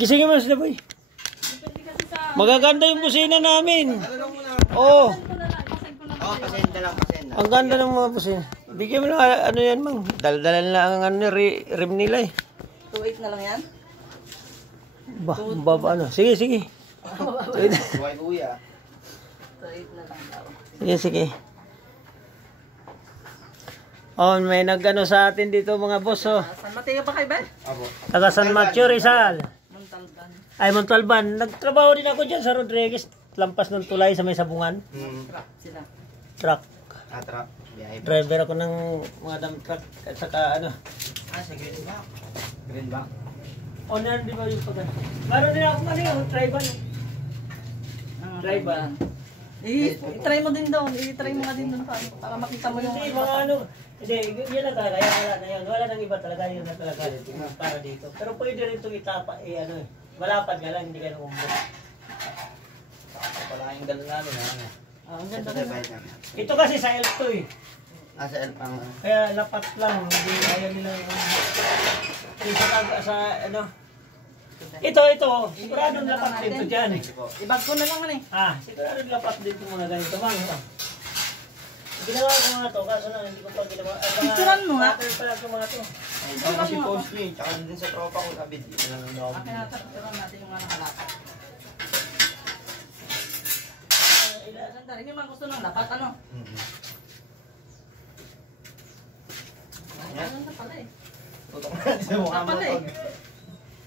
Gisingin mo sila, boy. Magaganda yung kusina namin. Oo. Pasenda lang, pasenda. Ang ganda ng mga kusina. Bigyan mo na, ano yan, mang. Daldalan lang ang ano, rim nila eh. 2.8 na lang yan? Baba ano. Sige, sige. Buhay buya. 2.8 na lang daw. Sige, sige. Oh, may nagano sa atin dito mga boss, oh. San Mateo ba kayo ba? Apo. Taga San Mateo, Rizal. Montalban. Ay, Montalban. Nagtrabaho din ako dyan sa Rodriguez. Lampas ng tulay sa may sabungan. Sila. Truck. Truck. Biyahe. Driver ako ng mga dump truck. At saka ano. Sa green back. Green back. O, di ba yung pagano? Meron din ako ano yung tribal. Tribal. I-try mo din doon. I-try mo nga din doon para makita mo yung... Hindi, mga ano. Hindi, yun lang talaga. Yan, wala na yun. Wala nang iba talaga. Yun na talaga. Para dito. Pero pwede rin itong itapa. Ano eh. Malapad ka lang. Hindi ka nung umbok. Wala yung dala namin. Ang ganda na. Ito kasi sa elf to eh. Sa elf ang... Kaya lapat lang. Hindi ayaw nila yung sa ano. Ito. Siguradong lapat dito dyan. Ibag ko na lang ano eh. Siguradong lapat dito muna ganito. Ginawa ko mga to. Kaso lang hindi ko pa ginawa. Picturean mo nga. Pala ko mga to. Ako si post nyo tsaka din sa tropa ko sabi dito na lang daw. Akin natin, picturean natin yung mga nakalapat. Sandali, yung mga gusto ng lapat, ano? Ano na pala eh. Tutok na natin sa mukha mo.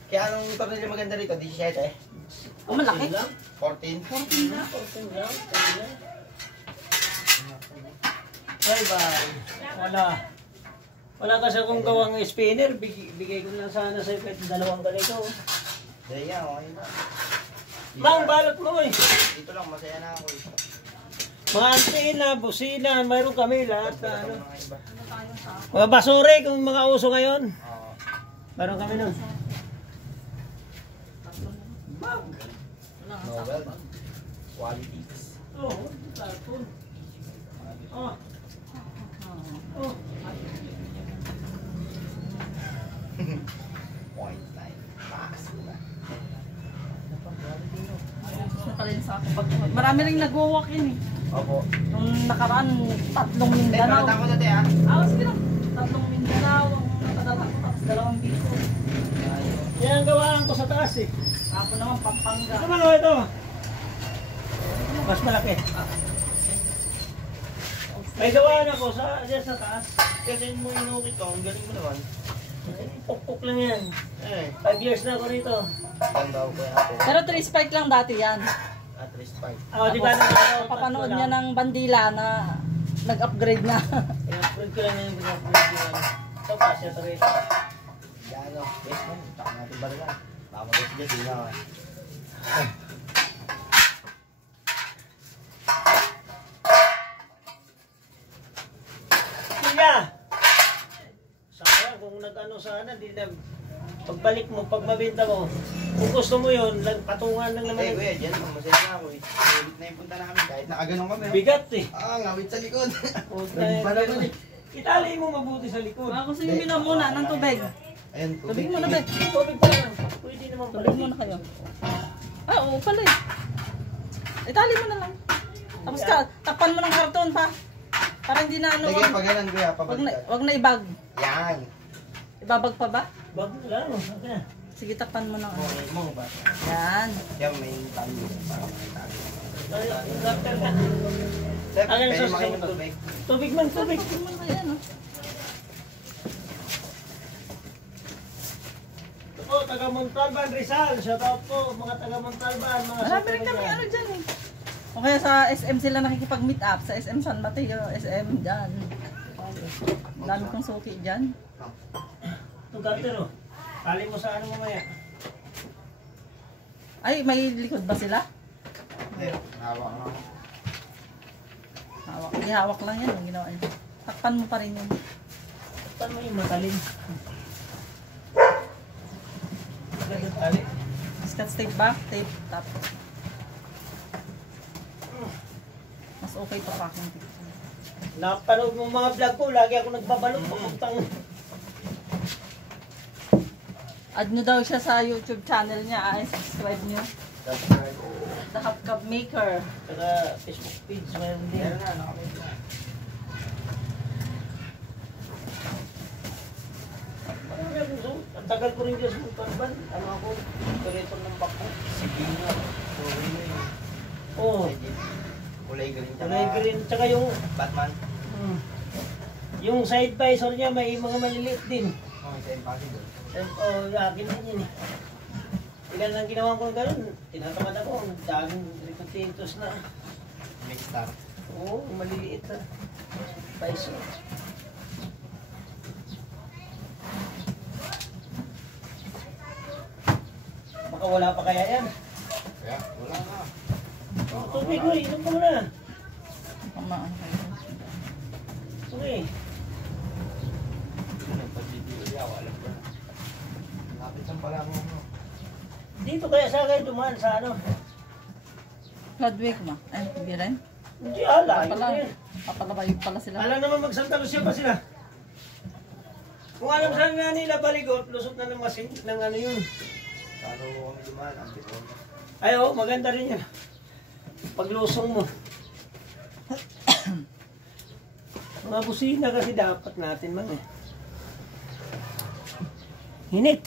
Kaya anong tornilyo maganda rito? 17 Oh, malaki. 14 14 na. 14 lang. Bye-bye. Wala kasi akong gawang spinner. Bigay ko lang sana sa'yo kahit dalawang ganito. Daya, okay na. Mang, balot mo eh. Dito lang, masaya na ako eh. Mga antena, busina, mayroon kami lahat na ano. Mga basure kung mga uso ngayon. Mayroon kami nun. Novel. Qualities. Oo, cellphone. Point line. Pass na. Marami rin nag-walk in eh. Opo. Nung nakaraan, 3 Mindanao. Balatan ko dati ah. Sige lang. 3 Mindanao. Ang natadala ko tapos 2 piso. Yan ang gawaan ko sa taas eh. Ako naman, Pampanga. Ito man ito. Mas malaki. May gawaan ako dyan sa taas. Kasi mo inukit ko, ang galing mo naman. Pukpuk lang yan. 5 years na ako rito. Ganda ko kaya ako. Pero 3 spike lang dati yan. At least 5. Di ba Papanood niya ng bandila na nag-upgrade na. I-upgrade ko lang yung pinapanood ko. Ito pa siya ito rito. Yan o. Best man. Taka natin ba rin? Baka mag-best dyan. Hindi na. Kuya! Sayang kung nag-ano sana, di na pagbalik mo, pag mabenta mo, kung gusto mo yun, patungan lang naman. Kuya, dyan. Masaya na ako eh. Ulit na yung punta namin. Kahit nakaganong kami. Bigat eh. Ngawit sa likod. Itali mo mabuti sa likod. Gusto nyo binom muna ng tubig. Ayan, Tubig muna ba? Tubig pa lang. Pwede naman pala. Tubig muna kayo. Oo pala eh. Itali mo na lang. Tapos takpan mo ng karton pa. Para hindi na ano. Lagyan pa ganun kuya. Wag na ibag. Yan. Ibabag pa ba? Bago lang. Okay na. Sige, takpan mo ng ano. Mo ba? Yan. Yan, may tali. Para makita. Doctor ka. Sir, Ang pwede susunod. makimong tubig. Tubig man, tubig. Takpan mo na kaya no. Po, taga Montalban, Rizal. Shout out po, mga taga Montalban. Marami rin kami ano dyan eh. O kaya sa SM sila nakikipag-meet up. Sa SM San Mateo, SM dyan. Dami kong suki dyan. Ito, Carter, oh. Kali mo sa ano mamaya. Ay, may likod ba sila? Hindi, hawak na. Hawak. Ihawak lang yan. Ang ginawa niya. Takpan mo pa rin yun. Takpan mo yung matalim. Tali. Scotch tape back, tape top. Mas okay pa packing tape. Napanood mo mga vlog ko, lagi ako nagbabalot papuntang. Add nyo daw siya sa YouTube channel niya. Ay, subscribe nyo. That's right. The Hubcap Maker. Saka Facebook page, mayroon din. Meron na, nakamit na. Marami akong suot. Ang tagal ko rin dyan sa Montalban. Ano ako, operator ng bako. Sige nga. Sorry na yun. Oo. Sige. Kulay green. Kulay green. Tsaka yung, Batman. yung side visor niya may mga maliliit din. Oh, isa yung pasi doon. Akin din yun eh. Ilan lang ginawa ko gano'n. Tinatamad ako. Ang daming recontentos na. Mix star. Oo, maliliit na. Visor. Baka wala pa kaya yan. Kaya, wala na. Tubig ko, inom ko muna. Pamaan kayo. Okay. Ano, pag-video yaw, alam ko na. Lapit lang pala mo. Dito kaya sa akin dumaan sa ano. Floodway ma. Ay, hindi rin. Hindi ala. Papalabayog pala sila. Alam naman mag-Santa Lucia pa sila. Kung alam saan nga nila baligot, lusot na ng masin ng ano yun. Paano mo kami dumaan? Ang biton. Ay oo, maganda rin yan. Paglusong mo. Mga busina kasi dapat natin man eh. Hinit.